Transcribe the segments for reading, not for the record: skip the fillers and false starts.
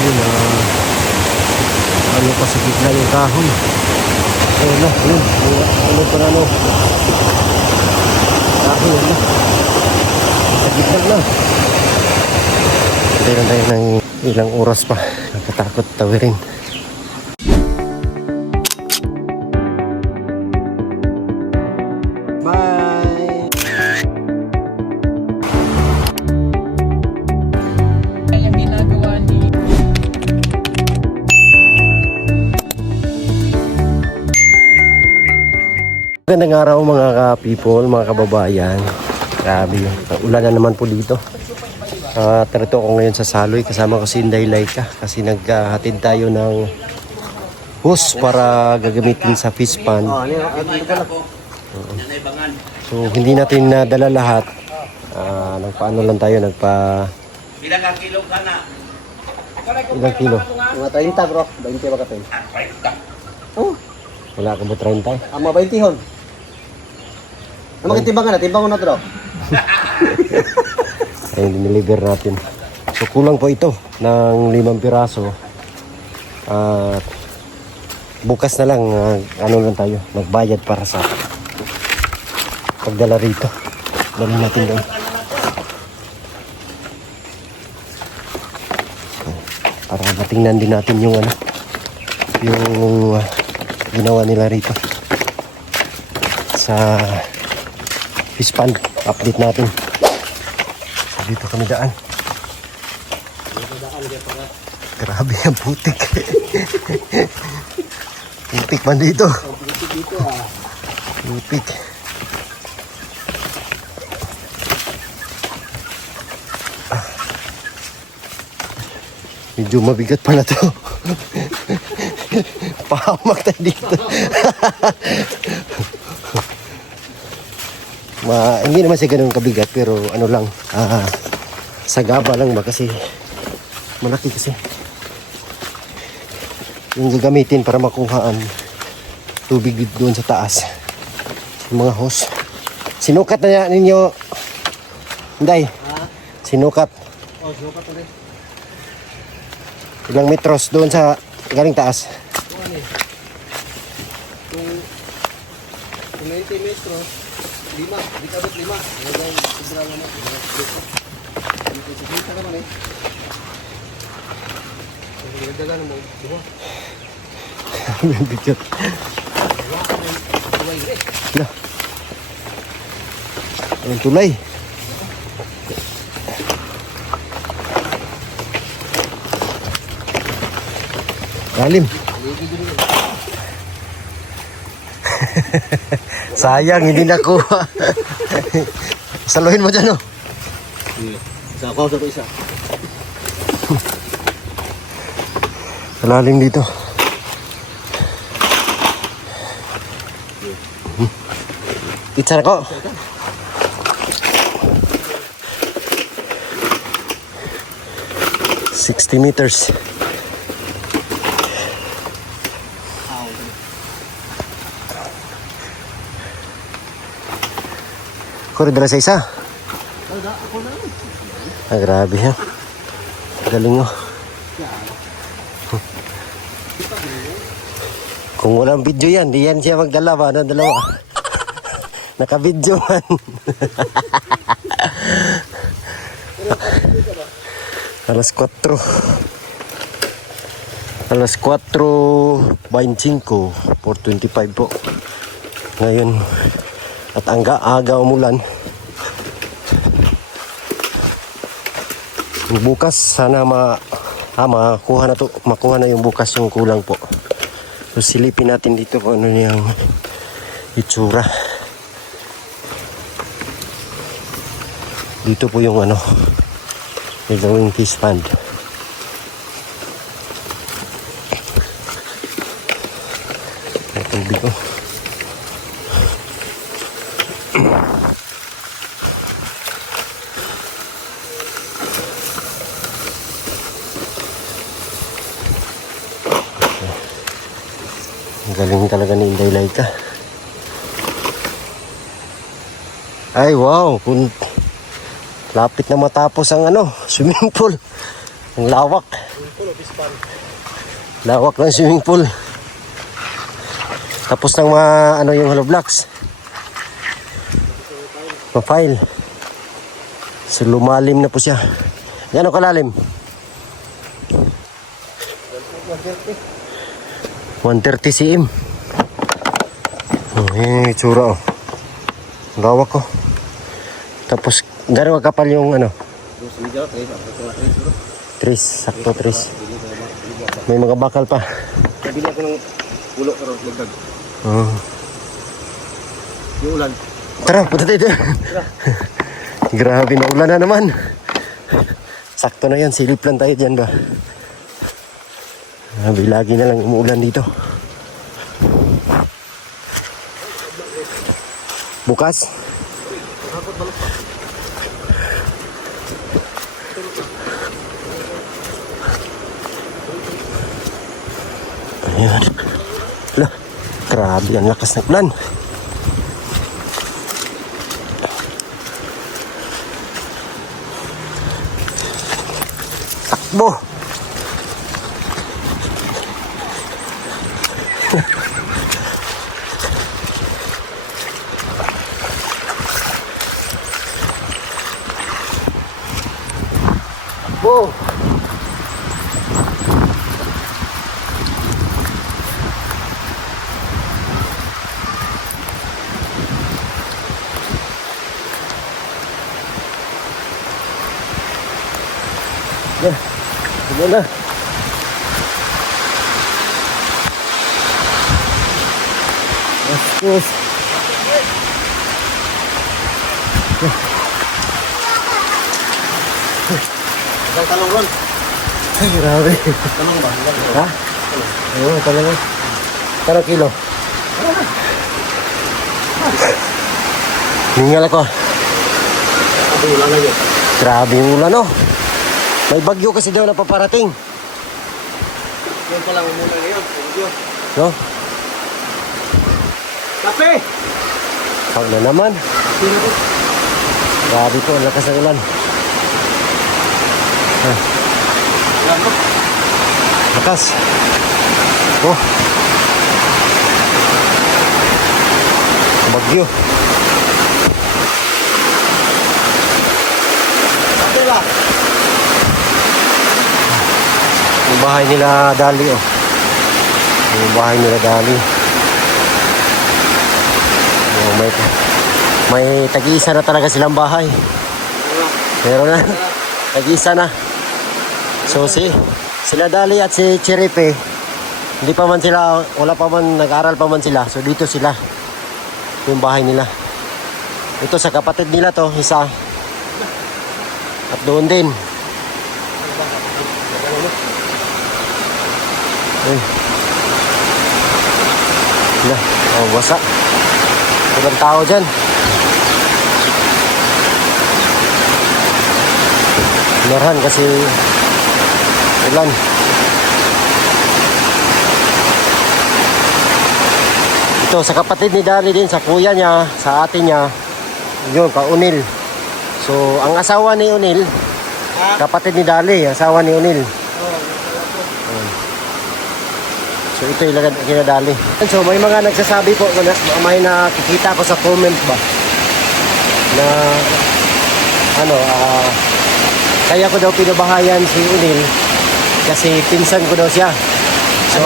yun ano pa sa gitna yung kahoy. Ayun na, yun. Ano pa ano. Kahoy, ano. Sa gitna na. Meron tayo ng ilang oras pa. Nakatakot tawirin. Magandang araw mga people, mga kababayan. Grabe, ulan na naman po dito. Narito ako ngayon sa Saloy, kasama ko si Inday Laika kasi naghatid tayo ng hose para gagamitin sa fish pond. So hindi natin nadala lahat. Nagpaano lang tayo, Ilang kilo ka na? ilang kilo? Mga 30 bro, 20 ba ka 10? Oh, Wala ka ba 30? ama 20 hon. Ano makitimbang na? Timbang ko na to. Ayun, dineliver natin. So kulang po ito ng 5 piraso. At bukas na lang, ano lang tayo, nagbayad para sa pagdala rito. Dali natin doon. Para matingnan din natin yung ano, yung ginawa nila rito sa fish pond. Update natin. Dito kami daan. Grabe ang putik. Putik man dito. Putik. Medyo mabigat pala to. Pahamak tayo dito. Hindi naman siya ganun kabigat, pero ano lang, sagaba lang ba kasi malaki kasi yung gagamitin para makuhaan tubig doon sa taas, yung mga hose. Sinukat na ninyo, Inday? Sinukat. Oh, sukat ulit. Ilang metros doon sa galing taas? Kung 90 metros, 5, di ka abot 5. Ngayon, sobra naman. Dito sa kita naman eh. Nagdala na mo, buha. Bigat. Lah. Ang tulay. Lalim. Sayang, hindi nakuha. Saluhin mo dyan, oh. Sa ako, sa isa. Lalim dito. Pizza na ko. $60 meters. Kuri dala sa isa. Grabe ha. Galing mo. Kung walang video yan, di yan siya magdala ba? Ano, dalawa? Naka-video man. Alas 4. Alas 4:25, 4:25 po. Ngayon, at aga umulan. Bukas sana makuha na yung bukas yung kulang po. So silipin natin dito kung ano yung itsura. Dito po yung ano, yung fish pond. May tubig ko. Galing talaga ni Inday Laika. Ay wow, kung lapit na matapos ang ano, swimming pool. Ang lawak. Pulo, pispan. Lawak ng swimming pool. Tapos ng mga ano yung hollow blocks. Ma-file. So lumalim na po siya. Gano'ng kalalim? 130 cm. Yung itsura oh. Lawak ko. Tapos gano'ng kapal yung ano? 3, sakto 3. May mga bakal pa. Nabili ako ng pulo pero magdag. Oh. Yung ulan. Tara, punta tayo doon. Grabe na ulan na naman. Sakto na yan, silip lang tayo dyan ba. Grabe, lagi na lang umuulan dito. Bukas. Ayan. Lah, grabe ang lakas ng ulan. Takbo. Takbo. Ya, gimana? Terus. Talong ron. Ay, grabe. Talong ba? Ha? Oo, talaga. Kano kilo? Ningal ako. Ang ulan na yun. Grabe yung ulan, oh. May bagyo kasi daw na paparating. Yan pa lang umuna ngayon. Video. No? Kape! Pag na naman. Sino po? Grabe po, ang lakas ng ulan. Ah, Yan po. lakas. Oh. Bagyo. Kape ba? Yung bahay nila Dali, oh. Yung bahay nila Dali. Oh, may tag-iisa na talaga silang bahay. Meron na. Tag-iisa na. So sila Dali at si Chiripe, hindi pa man sila, wala pa man, nag-aral pa man sila. So dito sila. Yung bahay nila. Ito sa kapatid nila to, isa. At doon din. Ayun. Na, oh, wasa. Ilang tao dyan. Narhan kasi ulan. Ito sa kapatid ni Dali din, sa kuya niya, sa ate niya. Yun, ka-Unil. So, ang asawa ni Unil, kapatid ni Dali, asawa ni Unil. So ito yung kinadali. So may mga nagsasabi po, may nakikita ko sa comment ba na ano, kaya ko daw pinabahayan si Unil kasi pinsan ko daw siya. So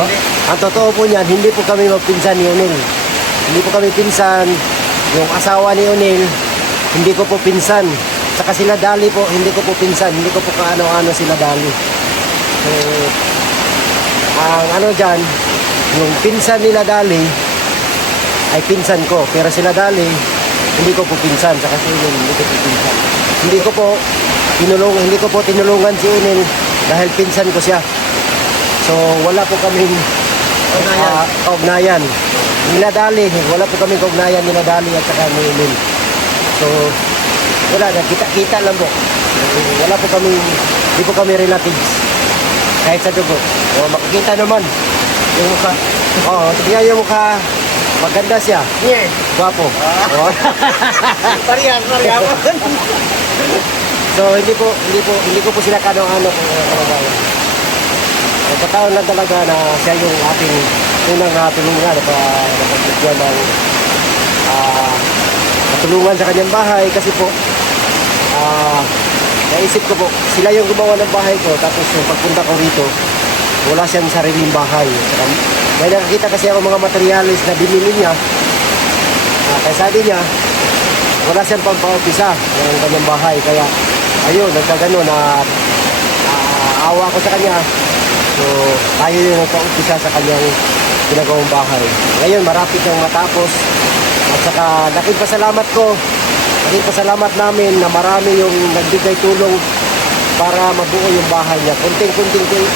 ang totoo po niyan, hindi po kami magpinsan ni Unil. Hindi po kami pinsan. Yung asawa ni Unil, hindi ko po pinsan. Saka sila Dali po, hindi ko po pinsan. Hindi ko po kaano-ano sila Dali. So ang ano dyan, yung pinsan nila Dali ay pinsan ko, pero sila Dali hindi ko po pinsan, saka si Unil hindi ko po pinsan. Hindi ko po tinulungan si Unil dahil pinsan ko siya. So wala po kaming kaugnayan. Nila Dali, wala po kaming kaugnayan nila Dali at saka ni Unil. So wala, kita lang po. Wala po kaming, hindi po kami relatives. Kahit sa dugo. O, makikita naman yung mukha. Oo, tignan yung mukha. Maganda siya. Yeah. Gwapo. Parihan. So hindi ko po sila kano-ano kung kababayan. Pagkataon lang talaga na siya yung ating unang tulungan na napagbigyan ng tulungan sa kanyang bahay kasi po naisip ko po, sila yung gumawa ng bahay ko tapos yung pagpunta ko rito wala siyang sariling bahay. Saka, may nakakita kasi ako mga materialis na binili niya kaya sabi niya wala siyang pagpaumpisa ng kanyang bahay kaya ayun, nagkagano na awa ko sa kanya so tayo yung nagpaumpisa sa kanyang ginagawang bahay. Ngayon marapit nang matapos at saka laking pasalamat namin na marami yung nagbigay tulong para mabuo yung bahay niya. Kunting-kunting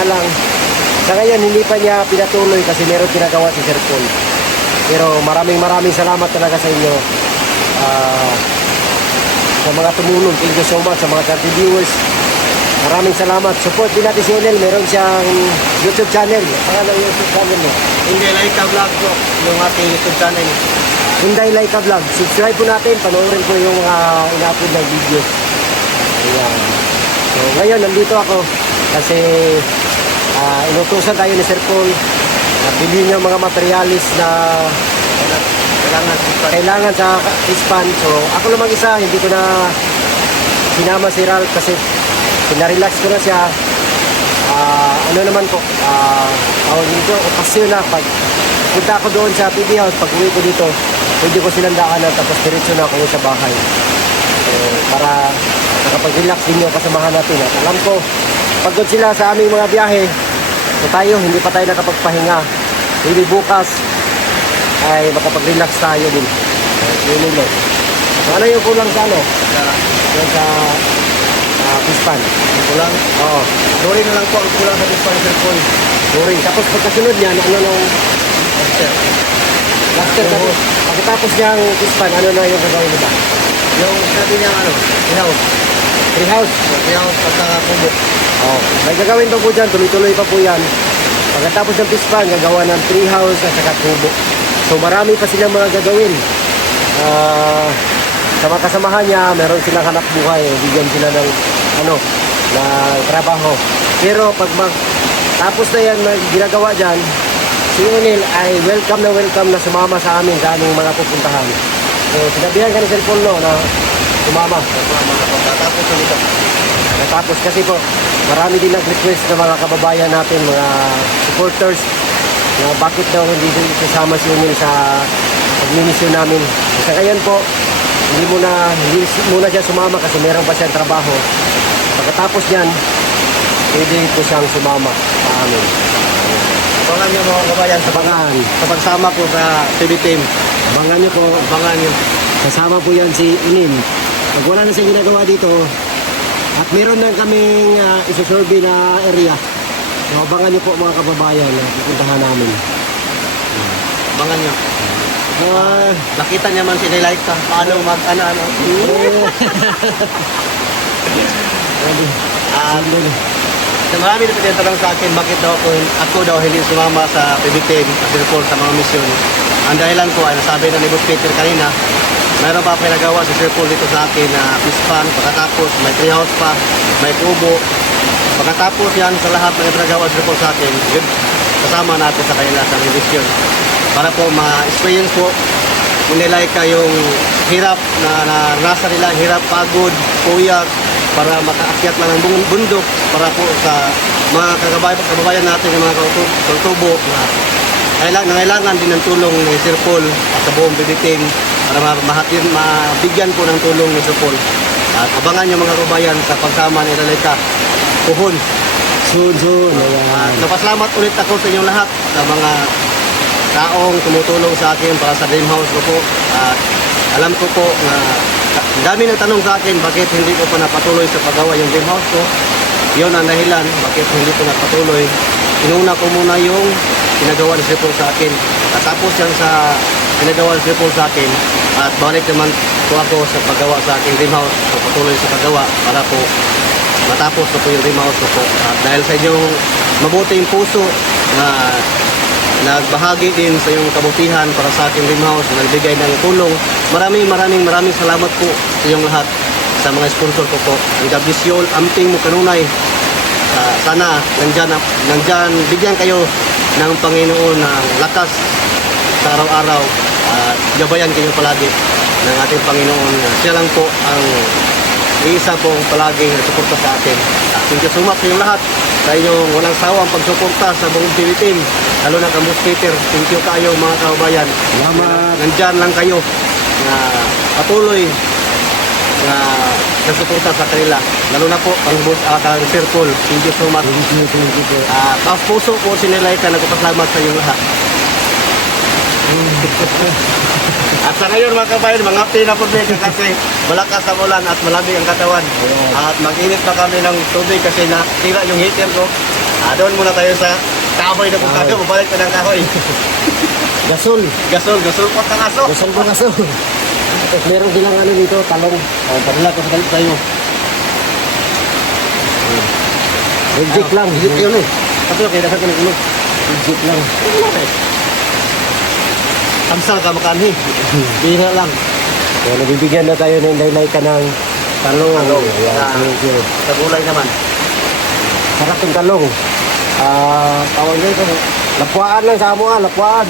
na lang. Sa ngayon, hindi pa niya pinatuloy kasi meron ginagawa si Sir Paul. Pero maraming salamat talaga sa inyo. Sa mga tumulong. Thank you so much sa mga 30 viewers. Maraming salamat. Support din natin si Onel. Meron siyang YouTube channel. Pangalan yung YouTube channel mo? Hindi like ka vlog po yung ating YouTube channel. Hyundai Laika Vlog. Subscribe po natin. Panoorin po yung ina-upload ng videos. Ayan. So, ngayon, nandito ako kasi inutusan tayo ni Sir Paul na bilhin yung mga materialis na kailangan sa Hispan. So, ako lang mag-isa. Hindi ko na sinama si Ralph kasi pinarelax ko na siya. Ano naman po, dito, okasyon na. Pag punta ako doon sa PB House, pag uwi ko dito, pwede ko silang daanan tapos diretso na ako sa bahay. So, para nakapag-relax din yung kasamahan natin. At alam ko, pagod sila sa aming mga biyahe, so tayo, hindi pa tayo nakapagpahinga. Hindi bukas ay makapag-relax tayo din. Yun. So, ano yung kulang sa ano? Yung sa Hispan. Kulang? Oo. Sorry na lang po ang kulang sa Hispan Sir Paul. Sorry. Tapos pagkasunod niyan, ano nung Laster, pagkatapos niyang Hispan, ano na yung gagawin nila? Yung sabi niya treehouse. Treehouse? Treehouse at saka kubo. Oo. May gagawin pa po dyan, tuloy-tuloy pa po yan. Pagkatapos ng Hispan, gagawa ng treehouse at saka kubo. So marami pa silang mga gagawin. Sa mga kasamahan niya, meron silang hanap buhay. Bigyan sila ng trabaho. Pero pag tapos na yan, ginagawa dyan, si Onel ay welcome na sumama sa amin sa aming mga pupuntahan. So, sinabihan ka ni Sir Paul na sumama. Tatapos na dito. Tapos kasi po, marami din nag-request ng mga kababayan natin, mga supporters, na bakit daw hindi sasama si Onel sa pagminisyon namin. Sa ngayon po, hindi muna siya sumama kasi meron pa siyang trabaho. Pagkatapos niyan, pwede po siyang sumama sa amin. Abangan niyo mga kabayan sa pagsama ko sa TV team. Abangan niyo po. Abangan niyo. Kasama po yan si Unin. Pag wala na siyang ginagawa dito, at meron na kaming isusurvey na area. So, abangan niyo po mga kababayan na pupuntahan namin. Abangan niyo. Nakita niya man si Laika. Paano mag-ano-ano. Marami na pinatanong sa akin bakit daw ako daw hindi sumama sa PBTM kasi report sa mga misyon. Ang dahilan ko ay nasabi na ni Boss Peter kanina, mayroon pa pinagawa si Sir Paul dito sa akin na Hispan, pagkatapos may treehouse pa, may kubo. Pagkatapos yan sa lahat ng pinagawa si Sir Paul sa akin, yun, kasama natin sa kanila sa misyon. Para po ma-experience po kung nila yung hirap na nasa nila, hirap, pagod, kuyak, para makaakyat lang ng bundok para po sa mga kababayan natin ng mga kautubo na nangailangan din ng tulong ni Sir Paul at sa buong BBTM para mabigyan po ng tulong ni Sir Paul. At abangan nyo mga kababayan sa pagsama ni Laika Puhon. Soon. Napasalamat ulit ako sa inyong lahat sa mga taong tumutulong sa akin para sa dream house ko po. At alam ko po na dami ng tanong sa akin bakit hindi ko pa napatuloy sa paggawa yung dream house ko. Yun ang dahilan bakit hindi ko napatuloy. Inuna ko muna yung pinagawa ni Sir Paul sa akin. At tapos yan sa pinagawa ni Sir Paul sa akin at balik naman po ako sa paggawa sa aking dream house. So patuloy sa paggawa para po matapos na po yung dream house ko po. At dahil sa inyong mabuting puso na nagbahagi din sa iyong kabutihan para sa aking dream house, nagbigay ng tulong. Maraming salamat po sa iyong lahat. sa mga sponsor ko po. Ang God bless you all. Amping mo kanunay. Sana nandyan bigyan kayo ng Panginoon ng lakas sa araw-araw. Gabayan kayo palagi ng ating Panginoon. Siya lang po ang isa pong palagi nagsuporta sa atin. Thank you so much sa inyong lahat sa inyong walang sawang pagsuporta sa buong Philippines, lalo na kang Peter. Thank you kayo mga kababayan. Nandyan lang kayo na patuloy na nagsuporta sa kanila, lalo na po ang Sir Paul. Thank you so much. Puso po sinilay ka, nagpapasalamat sa inyong lahat. At sa ngayon mga kabayan, mga na po kasi malakas ang ulan at malamig ang katawan. At mag-init pa kami ng tubig kasi natira yung heater ko. Doon muna tayo sa kahoy na kung tayo, bumalik ka ng kahoy. Gasol. Gasol po ang aso. Gasol po gasol. Tapos meron silang ano dito, talong. Padala ko sa galit tayo. Reject lang. Higit yun eh. Kapag kayo dapat ka ng ulo. Reject lang. Kamsal ka makanhi. Bira lang. So, nabibigyan na tayo ng Laika ng talong. Talong. Ayan, thank you. Sa gulay naman. Sarap yung talong. Tawag nyo ito. Lapuan lang sa amo, lapuan.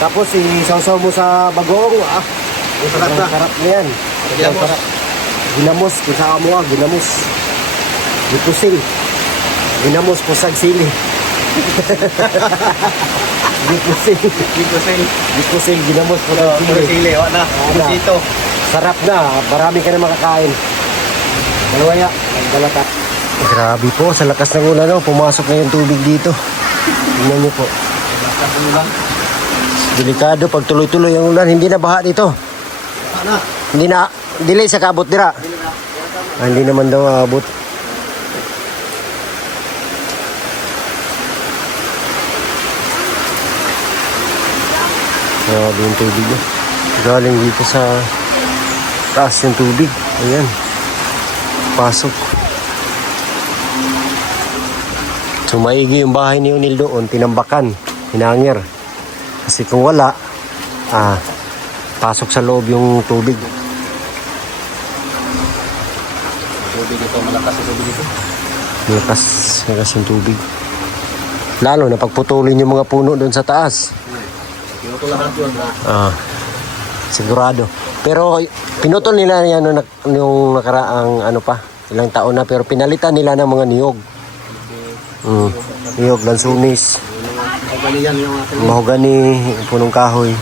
Tapos isaw-saw mo sa bagong. Sarap na. Sarap na yan. Ginamos. Sarap. Ginamos. Kung sa amo, ginamos. Gipusing. Ginamos, pusag sili. Gipusing. Gipusing, ginamos, pusag Puro sili. sili. Wala na. Wala. Dito. Sarap na. Marami ka na makakain. Malawaya. Dalata. Grabe po. Sa lakas ng ulan, no? Pumasok na yung tubig dito. Tingnan niyo po. Delikado pag tuloy-tuloy ang ulan. Hindi na baha dito. Ano? Hindi na. Delay sa kabot dira. Hindi naman daw abot. Grabe yung tubig. Galing dito sa taas yung tubig. Ayan. Pasok. So maigi yung bahay ni Unil doon. Tinambakan. Hinangir. Kasi kung wala, pasok sa loob yung tubig. Tubig ito. Malakas ang tubig ito. Malakas yung tubig. Lalo na pagputulin yung mga puno doon sa taas. Pinutol lahat yun. Sigurado. Pero pinutol nila yan yung nakaraang ilang taon na. Pero pinalitan nila ng mga niyog. Niyog, lansunis. Yan yung ating Mahogani, punong kahoy.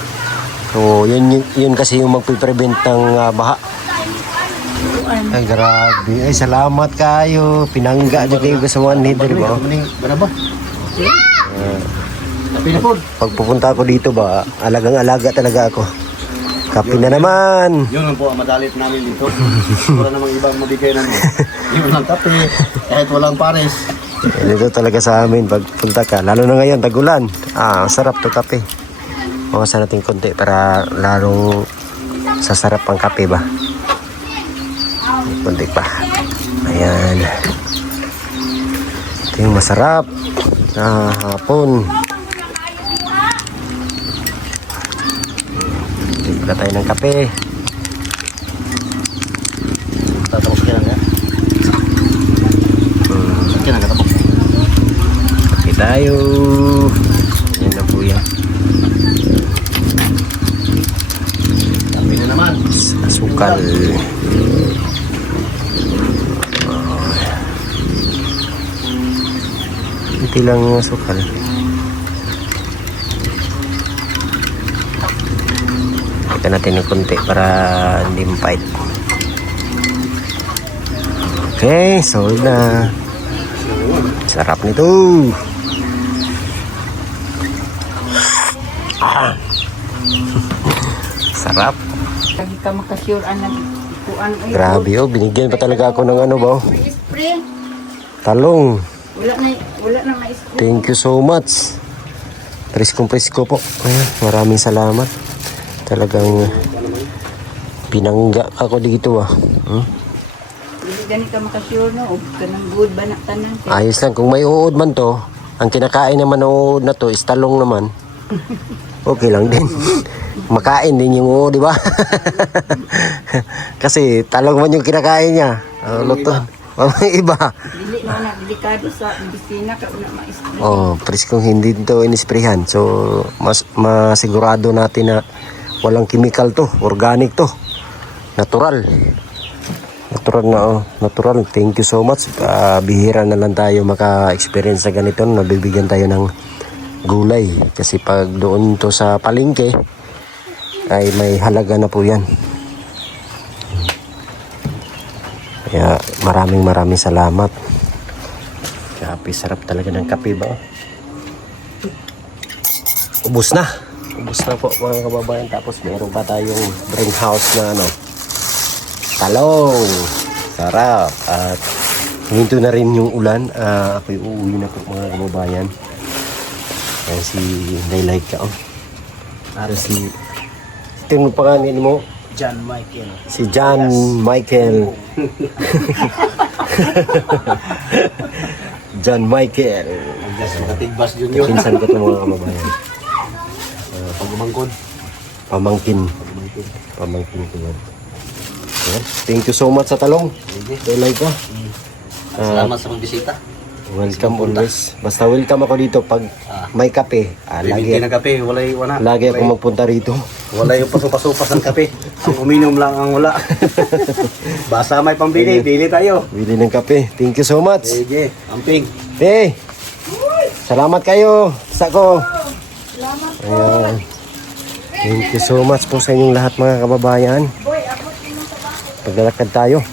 So, yun kasi yung magpiprevent ng baha. Ay, grabe. Ay, salamat kayo. Pinangga nyo kayo sa one heater, di ba? Baraba. Pinapod. Pag pupunta ako dito ba, alagang-alaga talaga ako. Kape na naman. Yun lang po ang madalit namin dito. Wala namang ibang mabigay namin. Yun lang kape. Kahit walang pares. Dito talaga sa amin pag punta ka. Lalo na ngayon, tag-ulan. Sarap to kape. Mawasan natin konti para lalong sasarap ang kape ba. Konti pa. Ayan. Ito yung masarap sa hapon. Bigla tayo ng kape. Tatapos ka lang ya. Kaya nakatapos. Kape tayo. Ayan na po yan. Kape na naman. Asukal. Ito lang yung asukal. Ito natin ng konti para hindi mapait. Okay, sold na. Sarap nito. Sarap. Lagi ka makasure anak ikuan ay. Grabe oh, binigyan pa talaga ako ng ano ba? Spray. Talong. Wala na ma-spray. Thank you so much. Presko po. Ayan, maraming salamat. Talagang pinangga ako dito Dili gani ka makasure no og kanang good ba na tanan. Ayos lang. Kung may uod man to, ang kinakain naman ng uod na to is talong naman. okay lang din. Makain din yung oo, di ba? Kasi talong man yung kinakain niya. Luto. Walang iba. Dili na na delikado sa medisina ka na ma-spray. Oh, preskong hindi ito inisprehan. So, mas masigurado natin na walang chemical to, organic to. Natural. Natural na, oh. Natural. Thank you so much. Bihira na lang tayo maka-experience sa ganito. Nabibigyan tayo ng gulay. Kasi pag doon to sa palengke, ay may halaga na po yan. Kaya maraming salamat. Kape, sarap talaga ng kape ba? Ubus na po mga kababayan. Tapos meron pa tayong drink house na talong. Sarap. At huminto na rin yung ulan. Ako'y uuwi na po mga kababayan. Ayan si Daylaika. Ito yung pangalan mo? John Michael. Si John Michael. John Michael. Katigbas Junior. Pinsan ko ito mga kababayan. Pagumangkod. Pamangkin ko yan. Ayan. Thank you so much sa talong. Tulay ka. Salamat sa pagbisita. Welcome always. Basta welcome ako dito pag may kape. Lagi na kape, wala. Lagi ako magpunta rito. Wala yung pasupas-upas ng kape. Ang uminom lang ang wala. Basta may pambili, bili tayo. Bili ng kape. Thank you so much. Sige, amping. Hey! Salamat kayo. Sako. Ayan. Thank you so much po sa inyong lahat mga kababayan. Paglalakad tayo.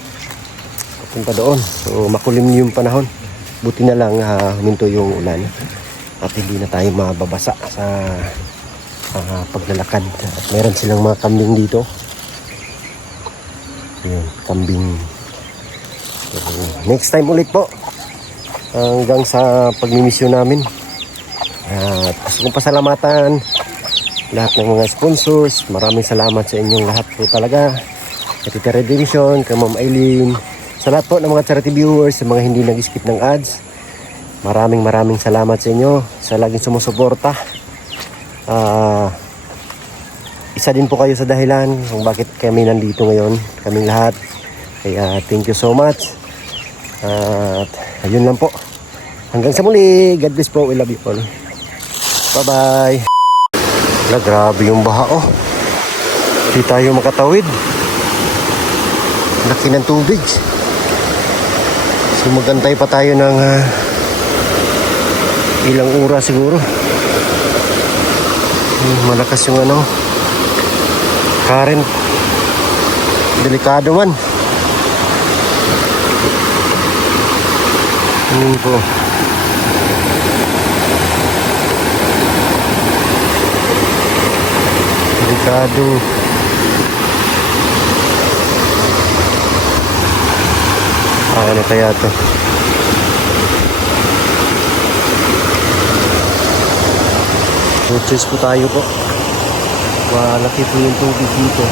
Punta doon. So makulim yung panahon. Buti na lang huminto yung ulan. At hindi na tayo mababasa sa paglalakad. At meron silang mga kambing dito. Ayan, kambing. So, next time ulit po. Hanggang sa pagmimisyon namin. At gusto kong pasalamatan lahat ng mga sponsors. Maraming salamat sa inyong lahat po talaga. Kay Tita Redemption, kay Ma'am Aileen, sa lahat po ng mga charity viewers, sa mga hindi nag-skip ng ads. Maraming salamat sa inyo sa laging sumusuporta. Isa din po kayo sa dahilan kung bakit kami nandito ngayon, kaming lahat. Kaya thank you so much. At ayun lang po. Hanggang sa muli. God bless po. We love you all. Bye-bye. Grabe yung baha, oh. Hindi tayo makatawid. Laki ng tubig. So magantay pa tayo ng ilang oras siguro. Malakas yung current. Delikado man. Po. Delikado. Ano kaya to? Purchase po tayo po. Malaki po yung tubig dito.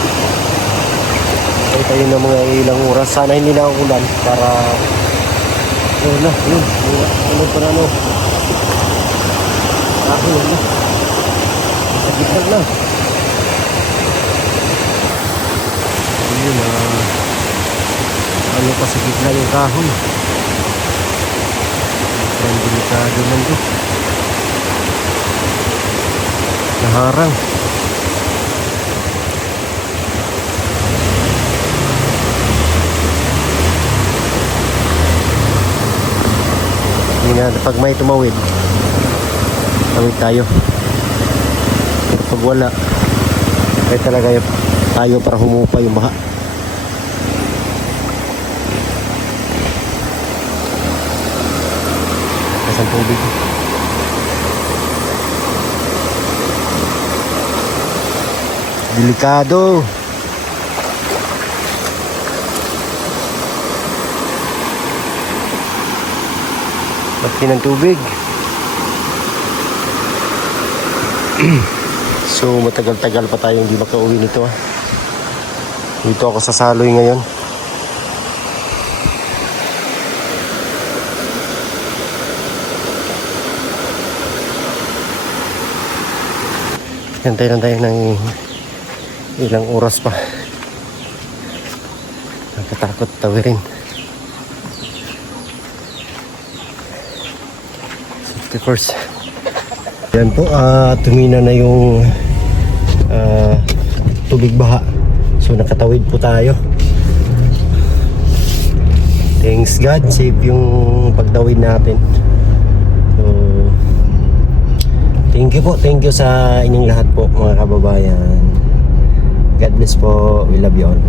Tayo tayo ng mga ilang oras. Sana hindi na ulan para yun. Ano pa na yun na. Sa gitna na. Yun ano pa sa gitna yung kahoy. Ang delikado man to. Naharang. Pag may tumawid, tawid tayo. Pag wala, ay talaga tayo para humupa yung baha. Kasang tubig. Delikado. Laki ng tubig. So matagal-tagal pa tayo hindi makauwi nito. Dito ako sa Saloy ngayon. Hintay lang tayo ng ilang oras pa. Nakatakot tawirin. Safety first. Yan po, tumina na yung tubig baha. So nakatawid po tayo. Thanks God, safe yung pagtawid natin. So thank you sa inyong lahat po mga kababayan. God bless po, we love you all.